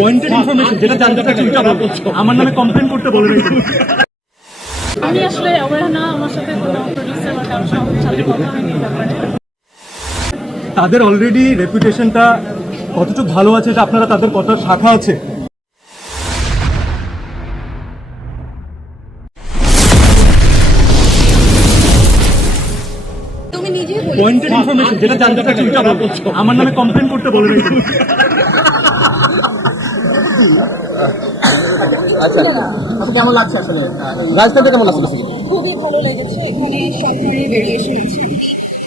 Pointed information যেটা জানতে চাচ্ছি ওটা বলছো। আমার নামে কমপ্লেইন করতে বলে রেখেছি। আমি আসলে অ্যাওয়্যার না, আমার সাথে কোনো প্রোডিউসার বা কারোর সাথে কথা হয়নি এই ব্যাপারে। তাদের অলরেডি রেপুটেশনটা কতটুকু ভালো আছে যে আপনারা তাদের কত শাখা আছে পয়েন্টেড ইনফরমেশন যেটা জানতে চাচ্ছি ওটা বলছো। আমার নামে কমপ্লেইন করতে বলে রেখেছি। আচ্ছা, আপনি কেমন লাগছে আসলে রাজনীতিটা কেমন লাগছে? খুবই ভালো লেগেছে। এখানে সব ধরনের ভেরিয়েশন আছে।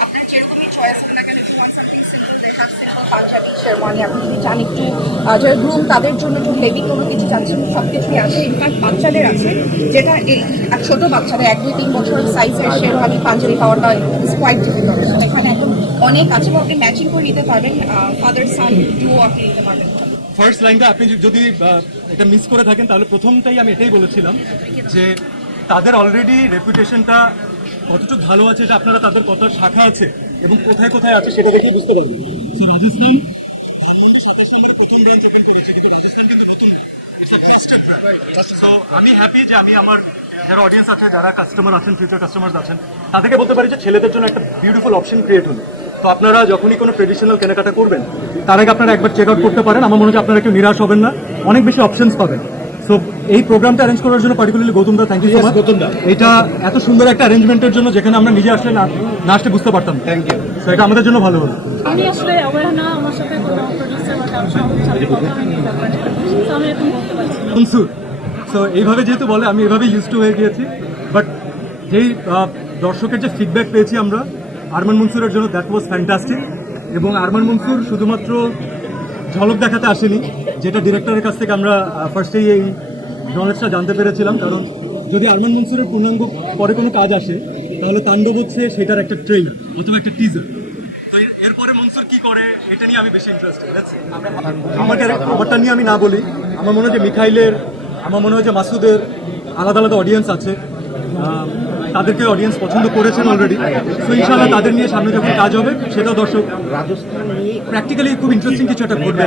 আপনার যেরকমই চয়েস না কেন, if you want something simple, they have simple panjabi, sherwani. আপনি যদি চান একটু যারা গ্রুম তাদের জন্য একটু হেভি কোনো কিছু চাচ্ছেন, সব কিছুই আছে। ইনফ্যাক্ট বাচ্চাদের আছে, যেটা এই ছোট বাচ্চাদের 1-2-3 বছর সাইজের শেরওয়ানি পাঞ্জাবি পাওয়াটা ইজ কোয়াইট ডিফিকাল্ট। এখানে একদম অনেক আছে, আপনি ম্যাচিং করে নিতে পারবেন। ফাদার সান ডুও আপনি নিতে পারবেন। ফার্স্ট লাইনটা আপনি যদি এটা মিস করে থাকেন তাহলে প্রথমটাই আমি এটাই বলেছিলাম যে তাদের অলরেডি রেপুটেশনটা কতটুকু ভালো আছে যে আপনারা তাদের কত শাখা আছে এবং কোথায় কোথায় আছে সেটা দেখেই বুঝতে পারবেন। রাজস্থান ধানমন্ডি 27 নম্বরে প্রথম ব্রাঞ্চ ওপেন করেছে, কিন্তু রাজস্থান কিন্তু নতুন সো আমি হ্যাপি যে আমি আমার যারা অডিয়েন্স আছে, যারা কাস্টমার আছেন, ফিউচার কাস্টমার আছেন, তাদেরকে বলতে পারি যে ছেলেদের জন্য একটা বিউটিফুল অপশন ক্রিয়েট হলো। তো আপনারা যখনই কোনো ট্রেডিশনাল কেনাকাটা করবেন তার আগে আপনারা একবার চেক আউট করতে পারেন। আমার মনে হচ্ছে আপনারা কেউ নিরাশ হবেন না, অনেক বেশি অপশনস পাবেন। সো এই প্রোগ্রামটা অ্যারেঞ্জ করার জন্য particularly Gautam da, thank you so much. এটা এত সুন্দর একটা অ্যারেঞ্জমেন্টের জন্য, যেখানে আমরা নিজে আসলে না আসতে বুঝতে পারতাম। Thank you. সো এটা আমাদের জন্য ভালো হলো। আমি আসলে অ্যাওয়্যার না, আমার সাথে কোনো প্রোডিউসার বা কারোর সাথে কথা হয়নি এই ব্যাপারে। তো আমি এখন বলতে পারছি না। মনসুর, সো এইভাবে যেহেতু বলে আমি এভাবে ইউজ টু হয়ে গিয়েছি, বাট যেই দর্শকের যে ফিডব্যাক পেয়েছি আমরা আরমান মনসুরের জন্য, দ্যাট ওয়াজ ফ্যান্টাস্টিক। এবং আরমান মনসুর শুধুমাত্র ঝলক দেখাতে আসেনি, যেটা ডিরেক্টরের কাছ থেকে আমরা ফার্স্টেই এই নলেজটা জানতে পেরেছিলাম। কারণ যদি আরমান মনসুরের পূর্ণাঙ্গ পরে কোনো কাজ আসে তাহলে তাণ্ডব হচ্ছে সেটার একটা ট্রেলার অথবা একটা টিজার। তো এরপরে মনসুর কি করে এটা নিয়ে আমি বেশি ইন্টারেস্টেড। আমারটা নিয়ে আমি না বলি, আমার মনে হয় যে মিখাইলের, আমার মনে হয় যে মাসুদের আলাদা আলাদা অডিয়েন্স আছে, তাদেরকে অডিয়েন্স পছন্দ করেছেন অলরেডি। তো ইনশাআল্লাহ তাদের নিয়ে সামনে যখন কাজ হবে সেটাও দর্শক প্র্যাকটিক্যালি খুব ইন্টারেস্টিং কিছু একটা ঘটবে।